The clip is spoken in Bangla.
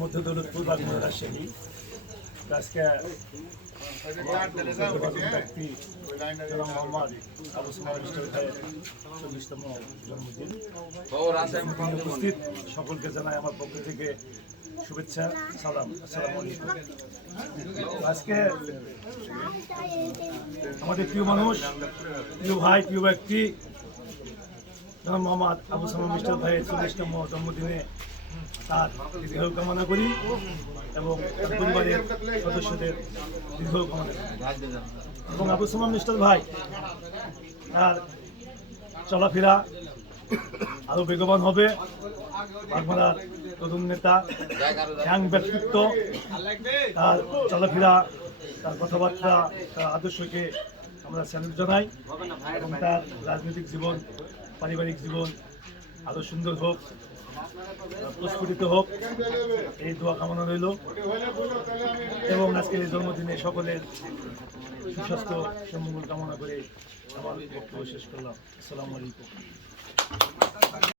মধ্য দৌলতপুর বাগমুড়া রাজশাহী। আজকে ব্যক্তি জনাব মোহাম্মদ আবু সালাম ভাইয়ের 40তম জন্মদিন উপস্থিত সকলকে জানাই আমার পক্ষ থেকে শুভেচ্ছা, সালাম, আসসালামু আলাইকুম। আজকে আমাদের প্রিয় মানুষ, প্রিয় ভাই, প্রিয় ব্যক্তি জনাব মোহাম্মদ আবু সালাম ভাইয়ের 40তম জন্মদিনে তার দীর্ঘ কামনা করি এবং পরিবারের সদস্যদের দীর্ঘ কামনা করি এবং আবু সালাম ভাই তার চলাফেরা আরো বেগবান হবে। বাগমারার তরুণ নেতা, ইয়াং ব্যক্তিত্ব, তার চলাফেরা, তার কথাবার্তা, তার আদর্শকে আমরা স্যালুট জানাই এবং তার রাজনৈতিক জীবন, পারিবারিক জীবন আরো সুন্দর হোক, প্রস্ফুটিত হোক, এই দোয়া কামনা রইল এবং আজকের এই জন্মদিনে সকলের সুস্বাস্থ্য সম্মঙ্গল কামনা করে আমার বক্তব্য শেষ করলাম। আসসালামু আলাইকুম।